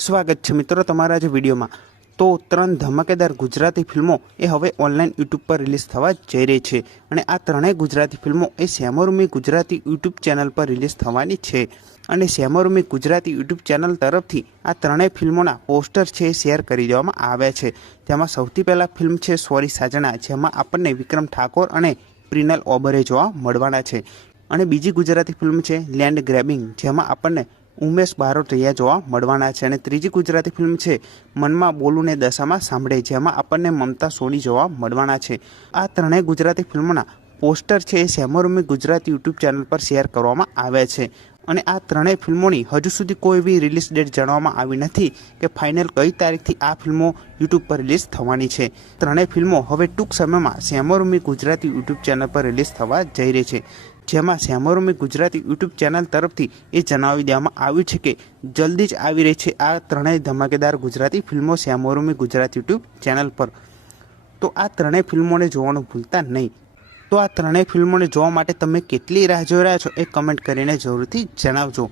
સ્વાગત છે મિત્રો તમારા જ વિડીયોમાં। તો 3 ધમાકેદાર ગુજરાતી ફિલ્મો એ હવે ઓનલાઈન યુટ્યુબ પર રિલીઝ થવા જઈ રહી છે અને આ ત્રણેય ગુજરાતી ફિલ્મો એ સેમોરમી ગુજરાતી યુટ્યુબ ચેનલ પર રિલીઝ થવાની છે અને સેમોરમી ગુજરાતી યુટ્યુબ ચેનલ તરફથી આ ત્રણેય ફિલ્મોના પોસ્ટર છે એ શેર કરી દેવામાં આવ્યા છે। તેમાં સૌથી પહેલા ફિલ્મ છે સોરી સાજણા, જેમાં આપણને વિક્રમ ઠાકોર અને પ્રિનલ ઓબરે જોવા મળવાના છે અને બીજી ગુજરાતી ફિલ્મ છે લેન્ડ ગ્રેબિંગ, જેમાં આપણને ઉમેશ બારોટિયા જોવા મળવાના છે અને ત્રીજી ગુજરાતી ફિલ્મ છે મનમાં બોલું ને દશામાં સાંભળે, જેમાં આપણને મમતા સોની જોવા મળવાના છે। આ ત્રણેય ગુજરાતી ફિલ્મોના પોસ્ટર છે એ સેમોરમી ગુજરાતી યુટ્યુબ ચેનલ પર શેર કરવામાં આવ્યા છે અને આ ત્રણેય ફિલ્મોની હજુ સુધી કોઈ એવી રિલીઝ ડેટ જાણવામાં આવી નથી કે ફાઇનલ કઈ તારીખથી આ ફિલ્મો યુટ્યુબ પર રિલીઝ થવાની છે। ત્રણેય ફિલ્મો હવે ટૂંક સમયમાં સેમોરમી ગુજરાતી યુટ્યુબ ચેનલ પર રિલીઝ થવા જઈ રહી છે, જેમાં સેમોરમી ગુજરાતી યુટ્યુબ ચેનલ તરફથી એ જણાવી દેવામાં આવ્યું છે કે જલ્દી જ આવી રહી છે આ ત્રણેય ધમાકેદાર ગુજરાતી ફિલ્મો સેમોરમી ગુજરાતી યુટ્યુબ ચેનલ પર। તો આ ત્રણેય ફિલ્મોને જોવાનું ભૂલતા નહીં। તો આ ત્રણેય ફિલ્મોને જોવા માટે તમે કેટલી રાહ જોઈ રહ્યા છો એ કમેન્ટ કરીને જરૂરથી જણાવજો।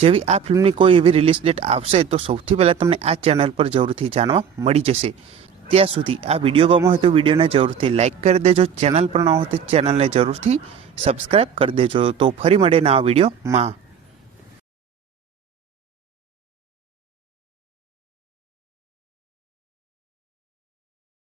જેવી આ ફિલ્મની કોઈ એવી રિલીઝ ડેટ આવશે તો સૌથી પહેલાં તમને આ ચેનલ પર જરૂરથી જાણવા મળી જશે। ત્યાં સુધી આ વિડીયો ગમ્યો હોય તો વિડીયોને જરૂરથી લાઇક કરી દેજો, ચેનલ પર ન હોય તો ચેનલને જરૂરથી સબસ્ક્રાઈબ કરી દેજો। તો ફરી મળે નવા વિડીયોમાં।